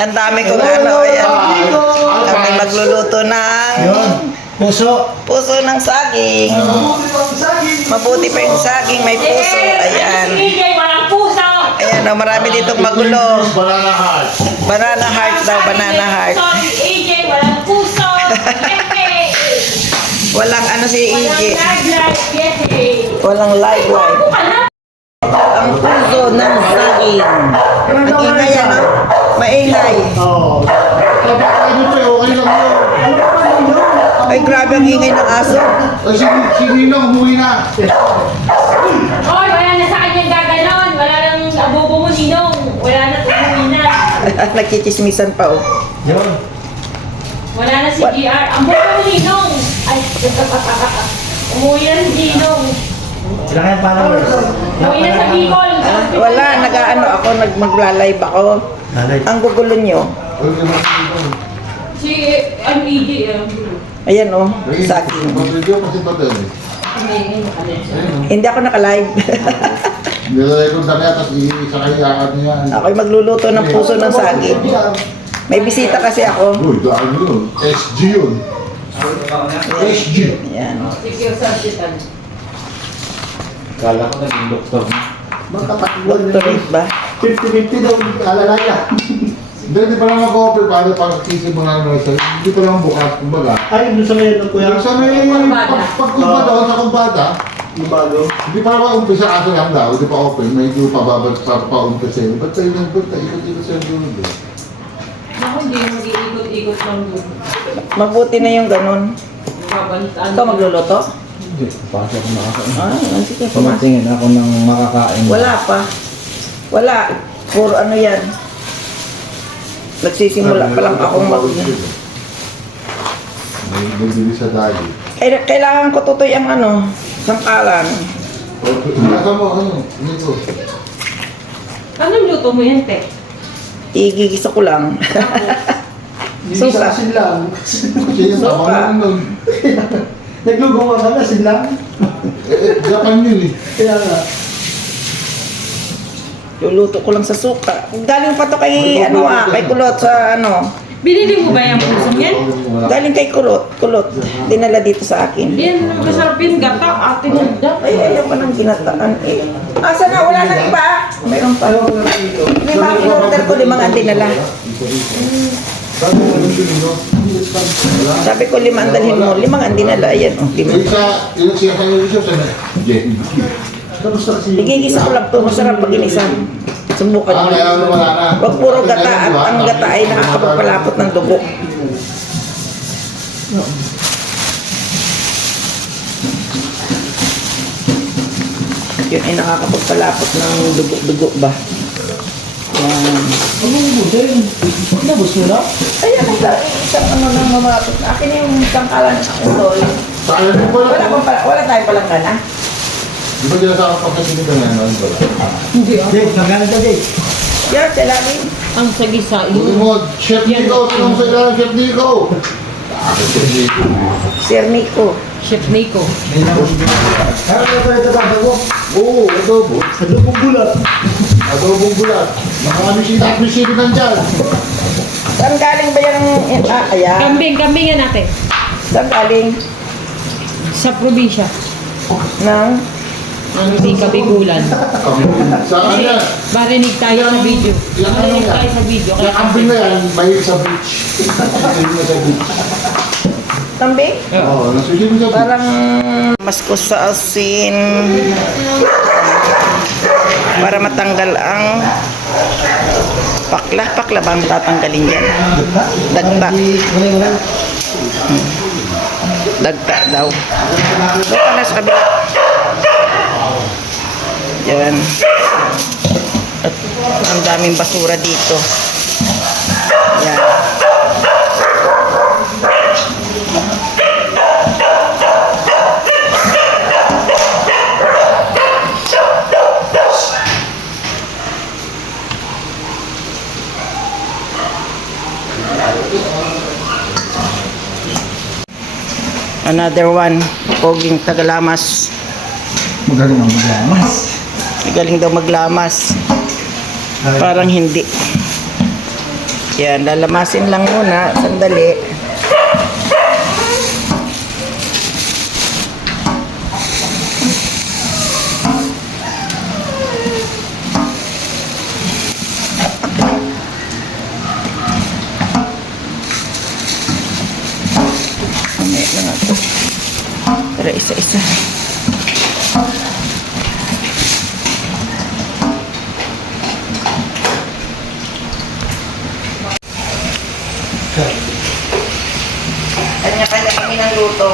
Ang dami kong ano, ayan. Kami magluluto ng Puso. puso ng saging. Mabuti pa yung saging, may puso. Ayan. EJ, walang puso! Ayan o, marami ditong magulo. Banana heart. Banana heart daw, banana heart. Sorry, EJ, walang puso! Pepe! Walang ano si Walang EJ. nag-live, Pepe! Walang live. Ang puso ng saging. Ang ingay ano? Maingay. Oo. Ano pa okay lang yun. Ay, grabe ang ingay ng aso. Ay, si Ninong umuwi na. Hoy, wala na sa kanyang gaganon! Wala nang abobo mo, Ninong! Wala na tumuwi na! Nagkikismisan pa oh. Yun. Wala na si GR. Ang bobo mo, Ninong! Ay, umuwi na si Ninong! Ilang kayang followers? Umuwi na sa Bicol! Wala, nag-ano ako, magla-live ako. Ang gugulo nyo. Si EJ, Ayan oh, saging. Pag-video kasi pa din. Hindi ako naka-live. Nilalay ko dami at isa kayaan niya. Ako'y magluluto ng puso ng saging. May bisita kasi ako. Uy, daan yun. SG yun. SG. Ayan. Secure sa hospital. Kala ko naging doktor. Doctorate ba? 50-50 daw, alalaya. Hindi pa naman mag-offer para pag-isip mo na naman sa hindi pa naman bukas, kumbaga. Ay, doon sa ngayon ng kuya. Yung sa may pag-kumpara doon sa kumpara, Yung bago. hindi pa naman umpisa kasi lang daw, hindi pa open, medyo pababag pa umpisa yun. Ba't tayo nang punta, ikot-ikot sa dulo doon? Ako hindi mag-iikot-ikot lang doon. Mabuti na yung ganun. Babantaan. Ikaw magluluto? Hindi, pasok ako makakain. Sige, pumas. Tumatingin ako ng makakain. Wala pa. Wala. Puro ano yan. Nagsisimula pa lang akong May bibili sa dali. Kailangan ko tutoy ang ano, sangkalan. Nasa mo, ano, nito. Anong luto mo yan, te? Igigisa ko lang. Suka. Asin lang. Kasi yung Suka. tama mo nun. Naglugawa ka na, asin lang. Japan yun eh. Kaya nga. Luluto ko lang sa suka. Galing pa to kay ano kay Kulot sa ano. Binili mo ba yung pusong yan? Galing kay Kulot. Dinala dito sa akin. Yan, masarap yung gata, ate mo. Ay, ayaw ko ng ginataan eh. Asa na? Wala na iba? Mayroon pa. Lima ang in-order ko, 5 ang dinala. Sabi ko 5 ang dalhin mo, 5 ang dinala. Ayan oh, 5. Yung siya kayo yung siya na. Jen. Kamusta kasi? Igigisa ko lang to, masarap pag inisa. Subukan mo. Kaya wala na. Huwag puro gata at ang gata ay nakakapagpalapot ng dugo. Yun ay nakakapagpalapot ng dugo ba? Yan. Ano mo din? Nabos mo na? Ayan, isang ano nang mamapot. Akin yung sangkalan ng utol. Saan mo pala? Wala tayo palang gana. Di ba ginasama pa kasi nito na ano pala? Hindi ah. Jake, magkano ka, Jake? Yan, sa lalim. Ang sagisa Uy mo, Chef Nico, tinong sa ilan, Chef Nico. Chef Nico. Sir Nico. Chef Nico. Ano ba ito bago? Oo, adobo. Adobong bulat. Adobong bulat. Nakakamisita at misita nandyan. Saan galing ba yung... ayan. Kambingan natin. Saan galing? Sa probinsya. Nang... Hindi kabigulan. Sa kanya, Barinig tayo sa video. Yung ano Barinig yan? tayo sa video. yung kambing na yan, mahilig sa beach. Nasusunod mo sa beach. Kambing? Oo, nasusunod mo sa beach. Parang... Maskos sa asin. Para matanggal ang... Pakla bang tatanggalin yan? Dagta. Dagta daw. Doon ka na sa kabila. Yan. At ang daming basura dito. Yan. Another one, poging tagalamas. Magaling ang maglamas. Galing daw maglamas. Parang hindi. Yan, lalamasin lang muna. Sandali. Mamaya na nga ito. Para isa-isa. Kanya-kanya kami ng luto.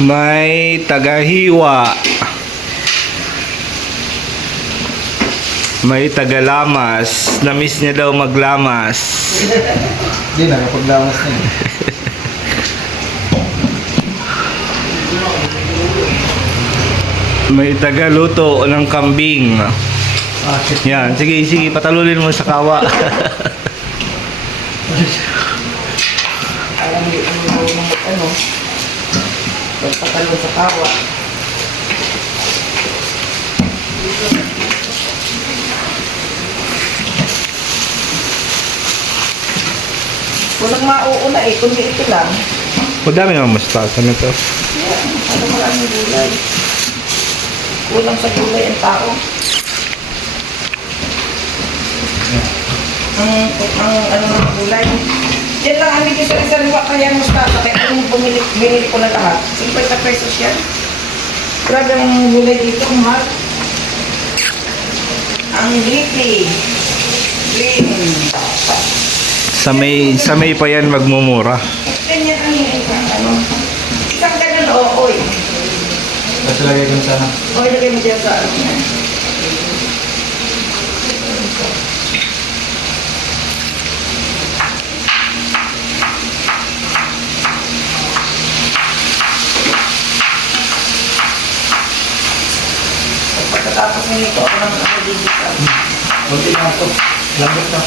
May tagahiwa. May tagalamas. Namiss niya daw maglamas. Hindi, nakapaglamas na eh. May tagaluto ng kambing. Shit. Yan, sige, sige, patalulin mo sa kawa. Alam niyo ang ano. Pagpatalon sa kawa. Walang mauuna eh, kundi ito lang. Madami naman mustasa nito. Yan, ano maraming gulay. Kulang sa gulay ang tao. Ang ano ng gulay. Yan lang ang bigay sa sariwa kaya mustasa. Kaya kung binili ko na lahat. 50 pesos yan. Grabe ang gulay dito, ang mahal. Ang leafy. Green. Sa may pa yan magmumura. Ganyan ang isang ano. Isang ganun, oy. Basta lagay ko sana. Oy, lagay mo dyan sa ano. Pagkatapos nito, ako ng ano dito. Kunti na ito. Lambot na.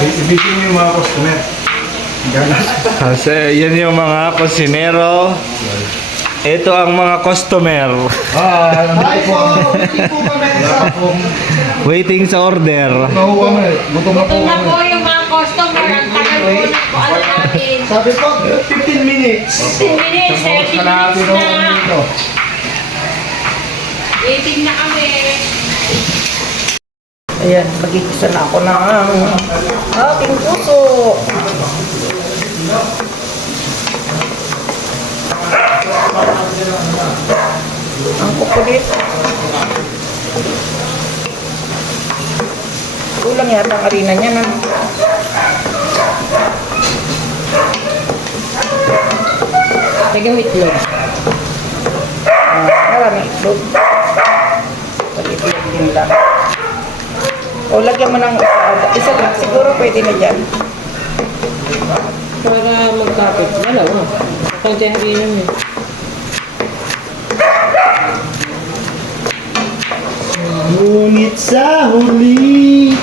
Ibigin mo yung mga customer. Ganas. Kasi yan yung mga kusinero. Ito ang mga customer. Nandito po. Hindi po kami. Wala pong Waiting sa order. nahuwa mo eh. Gutom na po Ito na kami. po yung mga customer. Ang tagal po na po ano natin. Sabi ko, 15 minutes. 15 minutes, 30 minutes na. Waiting na kami. Ayan, magigisa na ako ng aking puso. Ang kukulit. Kulang yata ang harina niya na. Lagyan mo itlog. Maraming itlog. Pag-itlog din lang. O, lagyan mo ng isa lang. Siguro pwede na dyan. Para magkapit. Dalawa. Konti ang harina mo. Ngunit sa huli,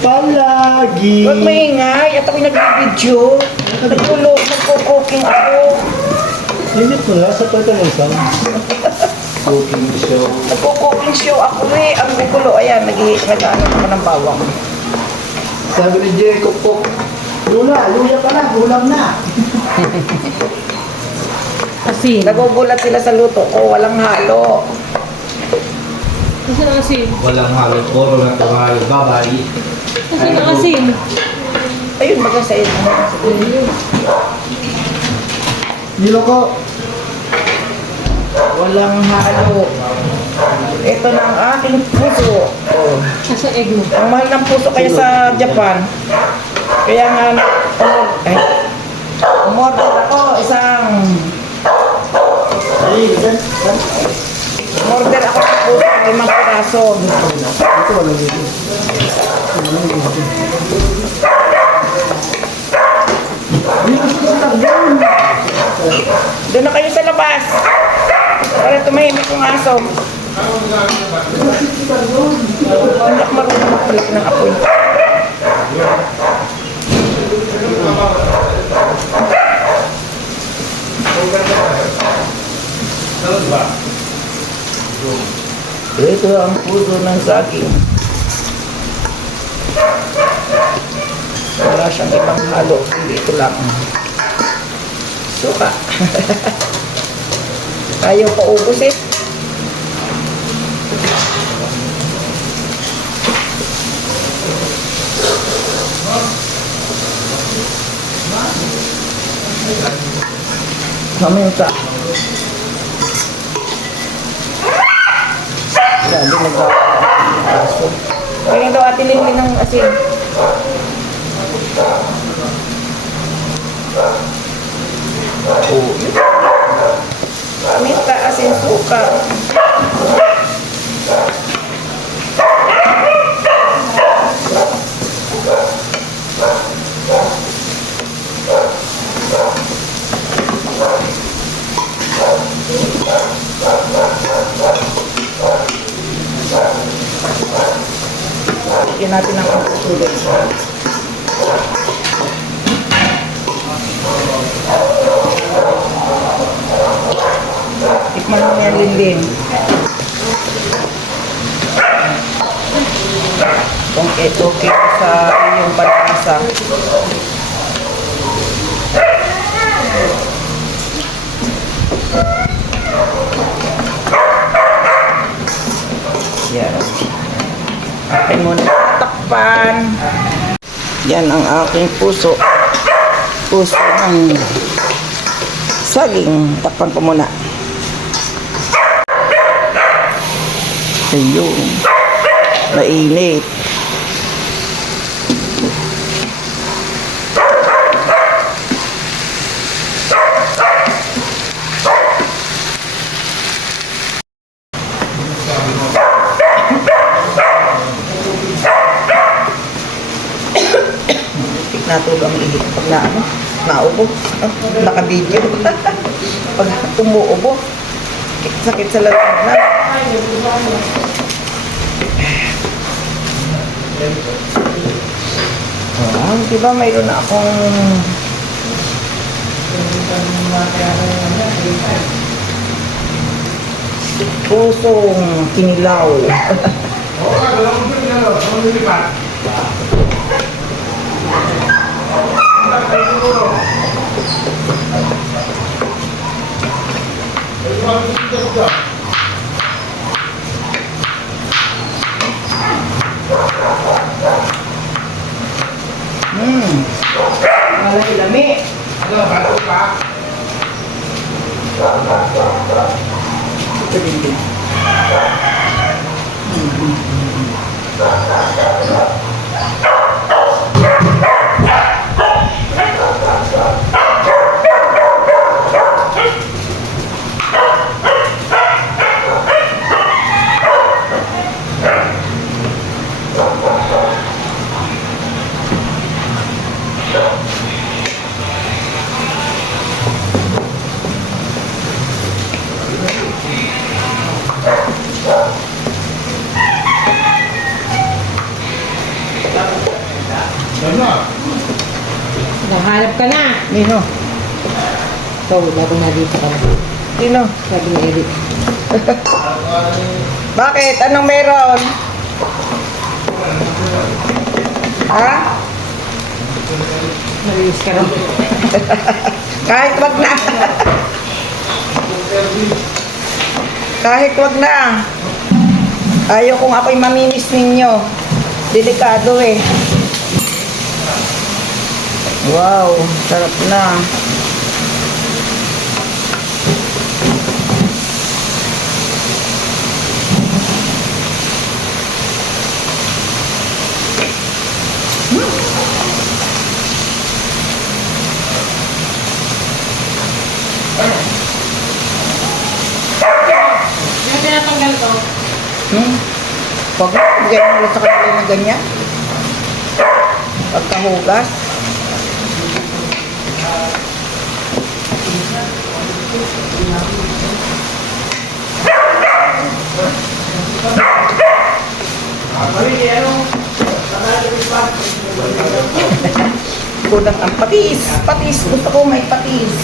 palagi. Huwag maingay. At ako'y nag-video. Nagko-cooking ako. Limit mo na sa pagkalasang. Cooking show. Nagko-cooking show ako eh. Ang gugulo. Ayan, nag-ano naman ng bawang. Sabi ni Jacob po, Lula, luya ka na, gulam na. Asin. Nagugulat sila sa luto ko. Walang halo. Kasi ang asin. Walang halo, puro natural, babay. Kasi ang asin. Ayun, baga sa iyo. Niloko. Walang halo. Ito na ang aking puso. Oh. Kasi egg mo. Ang mahal ng puso kaya sa Japan. Kaya nga, umorder ako isang umorder ako ng puso, 5 piraso. Ito walang dito. Doon na kayo sa labas. Para tumahimik yung aso. Hindi ako marunong magpalit ng apoy. Ito ang puso ng saging. Wala siyang ibang halo. Hindi ito lang. Suka. Ayaw pa ubos eh. Maminta. Lalo nag-aso. Kaya daw atin linglin ng asin. Oh, paminta, asin, suka. Lagyan natin ang pagkutuloy. Tikman mo yan, Linlin. Kung okay sa iyong panasa. Yan. Akin muna takpan. Yan ang aking puso. Puso ng saging. Takpan ko muna. Ayun. Mainit. Natulog ang ihip pag naubo, naka-video. Pag umuubo, sakit sa lahat na. Diba mayroon na akong pusong kinilaw. Malaki-lami. Ito din. Nahanap ka na. Nino? Ikaw, bago na dito ka na. Nino? Sabi ni Eric. Bakit? Anong meron? Ha? Narinis ka rin. Kahit wag na. Kahit wag na. Ayaw kung ako'y maminis ninyo. Delikado eh. Wow, sarap na. Yung tinatanggal ko. Huwag mo, ganyan mo sa kanila na ganyan. Pagkahugas. Kulang ang patis. Patis. Gusto ko may patis.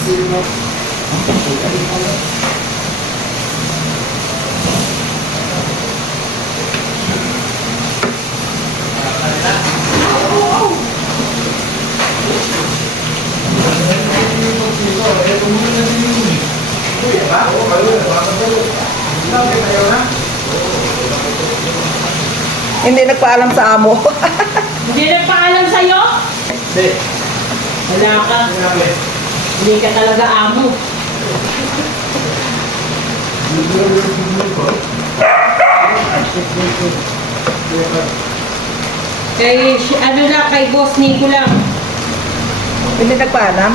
Hindi nagpaalam sa amo. Hindi nagpaalam sa'yo? Hindi. Wala ka. Hindi ka talaga amo. Ano lang, kay Boss Nico lang. Hindi nagpaalam.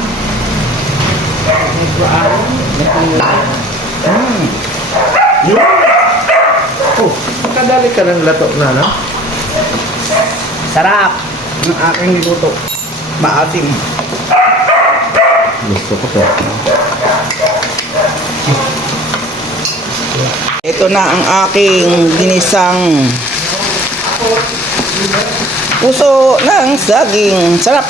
Yun! Oh, kadali ka ng lato na, no? Sarap ng aking niluto. Maasim. Gusto ko to. Ito na ang aking ginisang puso ng saging. Sarap.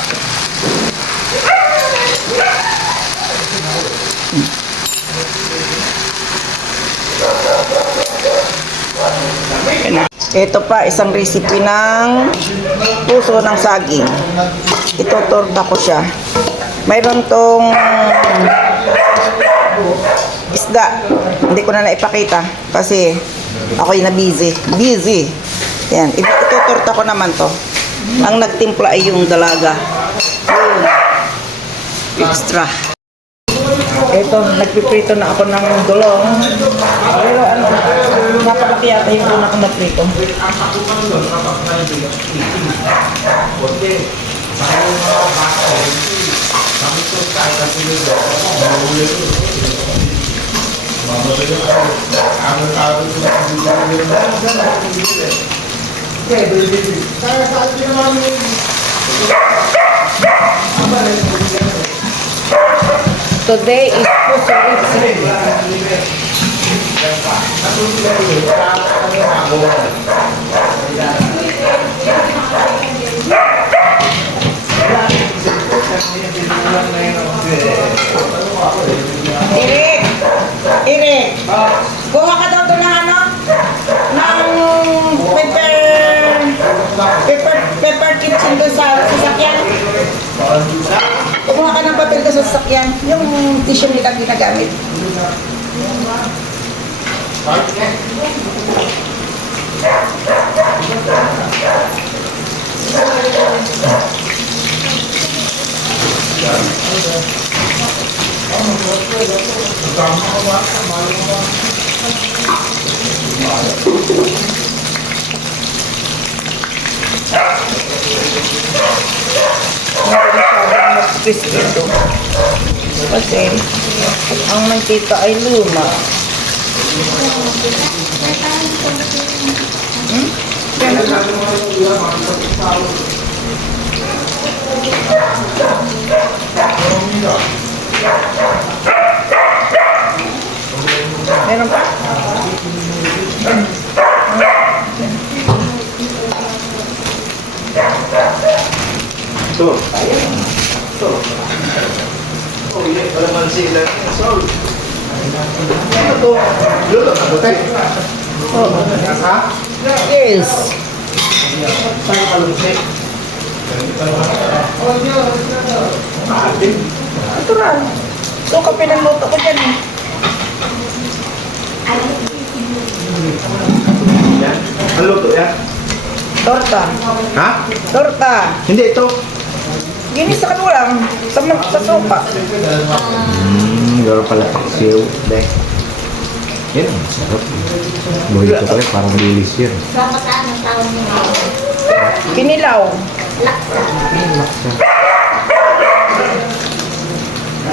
Ito pa, isang recipe ng puso ng saging. Itutorta ko siya. Mayroon tong isda. Hindi ko na naipakita kasi ako'y na busy. Yan. Itutorta ko naman to. Ang nagtimpla ay yung dalaga. Yun. Extra. Ito, nagpiprito na ako ng dulong. Pero ano, napalaki yata yung una kong nagprito. Today is puso recipe. Irik, kuha ka daw doon ng ano? Ng pepper kitchen doon sa sasakyan. Kumuha ka ng papel doon sa sasakyan. Yung tissue nila ginagamit. Crispy ito. Kasi ang mantika ay luma. Meron pa? So. Oh, yeah. Wala man sila. So. Ano to? Lulo, ano tayo? Ha? Yes. Saan kalungsik? Natural. So, kape ng luto ko dyan eh. Yan. Ano luto yan? Torta. Ha? Torta. Hindi, ito. Ginis sa kanulang. Sa sopa. Garo pala. Siyo. Dek. Yan. Sarap. Buhay ito pala. Parang lilis yan. Dapat ano, tawag niyo. Kinilaw.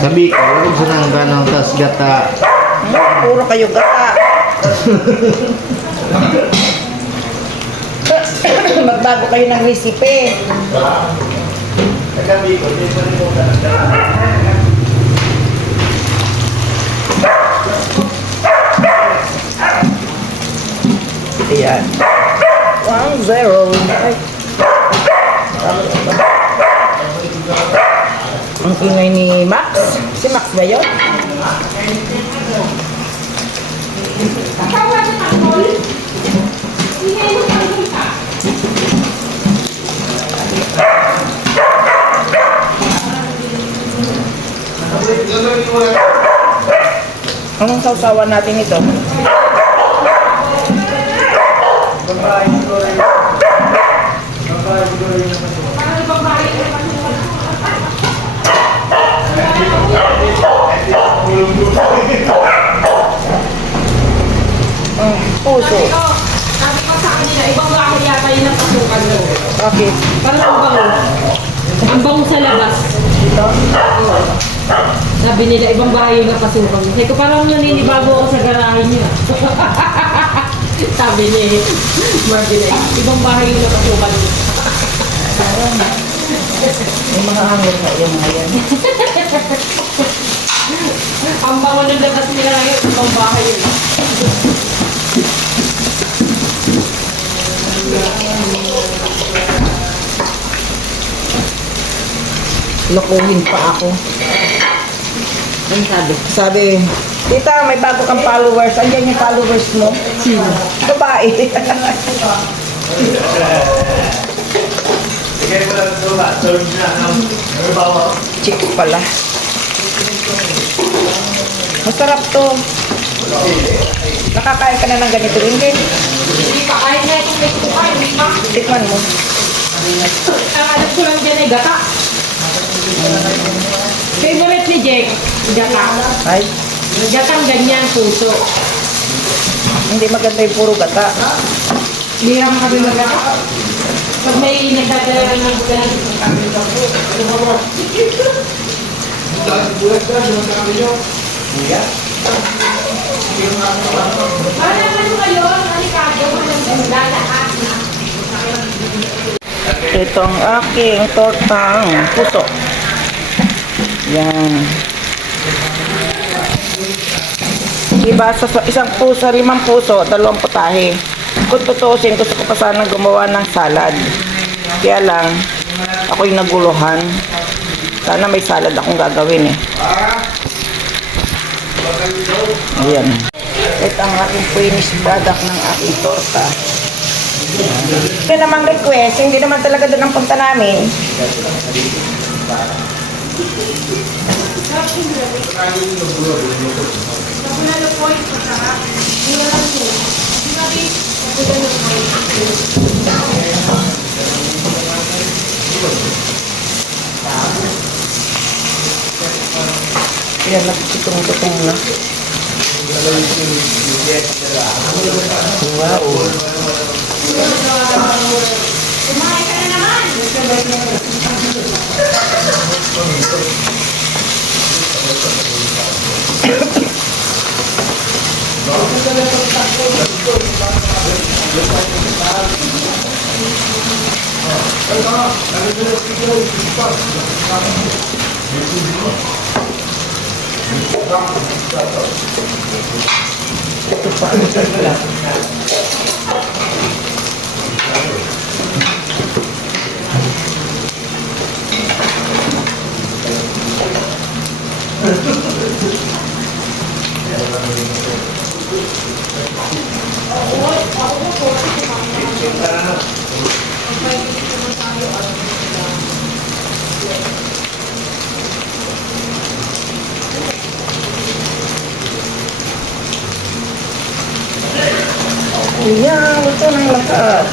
Sabi ko, huwag sa nang ganang tas gata. Puro kayo gata. Magbago kayo ng recipe. Sabi ko, dito rin mo Ayan. 1-0. Ay. Ang ingay ni Max. Si Max ba yun? Anong sausawan natin ito? Puso. Sabi ko sa kanila, ibang bahay yata yun ang pasukan mo. Bakit? Parang ang bango. Ang bango sa labas. Oo. Sabi nila, ibang bahay yung napasukan mo. Sabi ko, parang naninibago ako sa garahe niya. Sabi ni Marvin, ibang bahay yung napasukan mo. May mga hangin na yung mga yan. Ang bango ng labas nila ngayon, ibang bahay yun. Lokohin pa ako. Ano sabi? Sabi, tita, may bago kang followers. Andiyan yung followers mo. Sino? Babae. Sige mo lang ito ba? Tulog na. Ano ba ako? Chick pala. Masarap to. Nakakain ka na ng ganito, hindi? Hindi pa, kahit na itong may kuha, hindi pa. Tikman mo. Ang alam ko lang dyan ay gata. Favorite ni Jack, gata. Ay, Gatang ganyan, puso. hindi maganda yung puro gata. Bira mo kami magata. Pag may nagdadala ng ganyan, Parang ano kayo, alikado, walang lahat. Ito ang aking tortang puso. Yan. Diba, sa isang puso, 5 puso, 2 putahe. Kung tutuusin, gusto ko pa sana gumawa ng salad. Kaya lang, ako'y naguluhan. Sana may salad akong gagawin eh. Ayan. Ito ang aking finished product ng aking torta. Ito namang request, hindi naman talaga doon ang punta namin. Yan, nagtutong-tutong na. Wow. Kumain ka na naman! Ito pa ang sarap. Ayan, ito na yung lahat.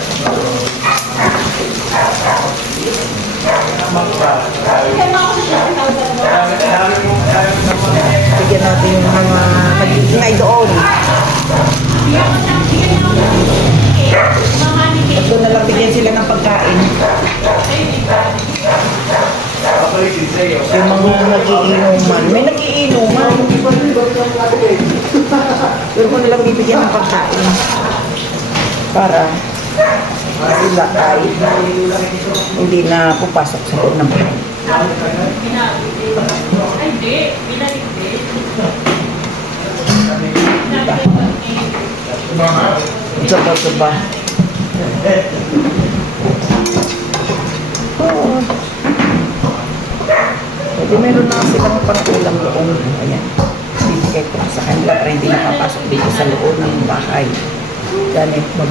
Bigyan natin yung mga nag-ingay doon. At doon na lang bigyan sila ng pagkain. Papalitin sa'yo. Yung mga nagiinuman. May nagiinuman. Pero ko na lang bibigyan ng pagkain. Para sila ay hindi na pupasok sa loob ng bahay. Ay, di. Binalik din. Saba-saba. Oo. Pwede meron na silang pang-ulam doon. Ayan. Bibigay ko sa kanila para hindi nakapasok dito sa loob ng bahay. Ganit mag